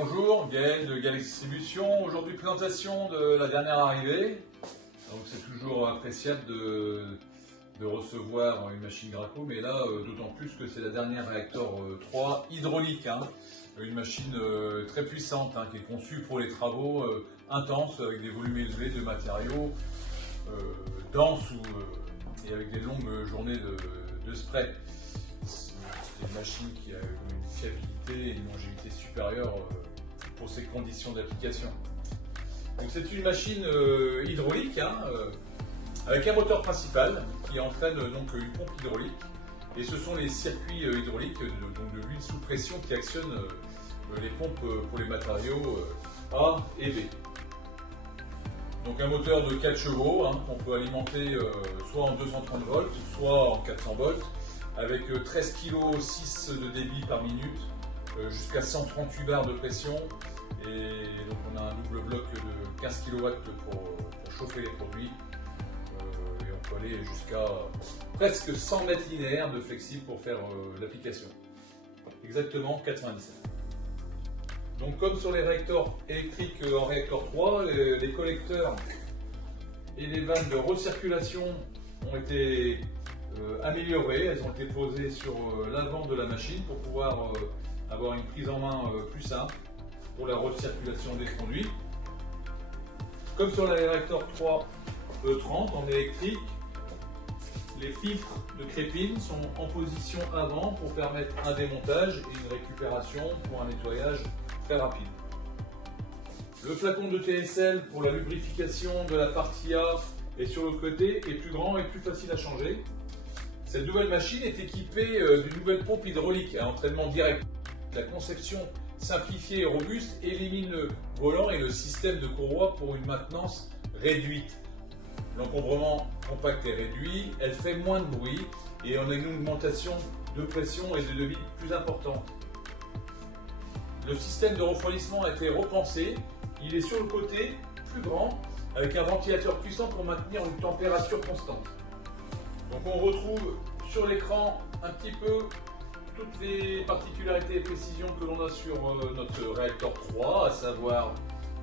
Bonjour, Gaël de Gaël Distribution. Aujourd'hui, présentation de la dernière arrivée. Donc c'est toujours appréciable de recevoir une machine Graco, mais là d'autant plus que c'est la dernière Reactor 3 hydraulique. Une machine très puissante qui est conçue pour les travaux intenses avec des volumes élevés de matériaux denses et avec des longues journées de spray. C'est une machine qui a une fiabilité et une longévité supérieure pour ces conditions d'application. Donc c'est une machine hydraulique avec un moteur principal qui entraîne donc une pompe hydraulique, et ce sont les circuits hydrauliques donc de l'huile sous pression qui actionnent les pompes pour les matériaux A et B. Donc un moteur de 4 chevaux qu'on peut alimenter soit en 230 volts, soit en 400 volts, avec 13 kg 6 de débit par minute, jusqu'à 138 bars de pression, et donc on a un double bloc de 15 kW pour chauffer les produits, et on peut aller jusqu'à presque 100 mètres linéaires de flexible pour faire l'application. Exactement 97. Donc comme sur les réacteurs électriques en Reactor 3, les collecteurs et les vannes de recirculation ont été améliorées. Elles ont été posées sur l'avant de la machine pour pouvoir avoir une prise en main plus simple pour la recirculation des conduits. Comme sur les Reactor 3 E30 en électrique, les filtres de crépine sont en position avant pour permettre un démontage et une récupération pour un nettoyage très rapide. Le flacon de TSL pour la lubrification de la partie A est sur le côté et plus grand et plus facile à changer. Cette nouvelle machine est équipée d'une nouvelle pompe hydraulique à entraînement direct. La conception simplifiée et robuste élimine le volant et le système de courroie pour une maintenance réduite. L'encombrement compact est réduit, elle fait moins de bruit et on a une augmentation de pression et de débit plus importante. Le système de refroidissement a été repensé, il est sur le côté, plus grand, avec un ventilateur puissant pour maintenir une température constante. Donc on retrouve sur l'écran un petit peu toutes les particularités et précisions que l'on a sur notre Reactor 3, à savoir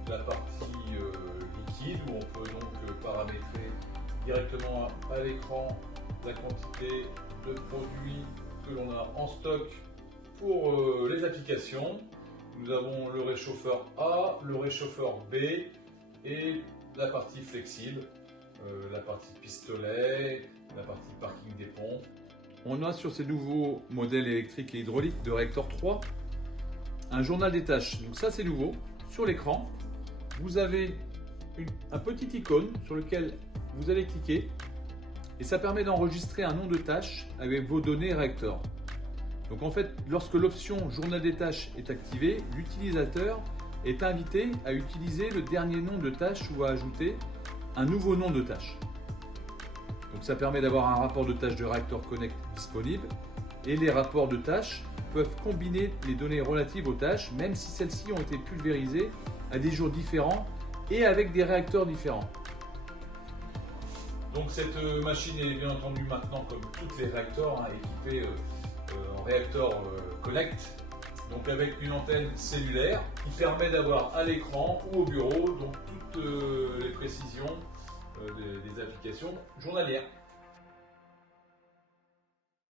la partie liquide, où on peut donc paramétrer directement à l'écran la quantité de produits que l'on a en stock pour les applications. Nous avons le réchauffeur A, le réchauffeur B et la partie flexible, la partie pistolet, la partie parking des pompes. On a sur ces nouveaux modèles électriques et hydrauliques de Reactor 3 un journal des tâches. Donc ça c'est nouveau. Sur l'écran, vous avez un petit icône sur lequel vous allez cliquer et ça permet d'enregistrer un nom de tâche avec vos données Reactor. Donc en fait, lorsque l'option journal des tâches est activée, l'utilisateur est invité à utiliser le dernier nom de tâche ou à ajouter un nouveau nom de tâche. Donc ça permet d'avoir un rapport de tâches de Reactor Connect disponible, et les rapports de tâches peuvent combiner les données relatives aux tâches, même si celles-ci ont été pulvérisées à des jours différents et avec des réacteurs différents. Donc cette machine est bien entendu maintenant, comme toutes les réacteurs, équipée en Reactor Connect, donc avec une antenne cellulaire qui permet d'avoir à l'écran ou au bureau donc toutes les précisions des applications journalières.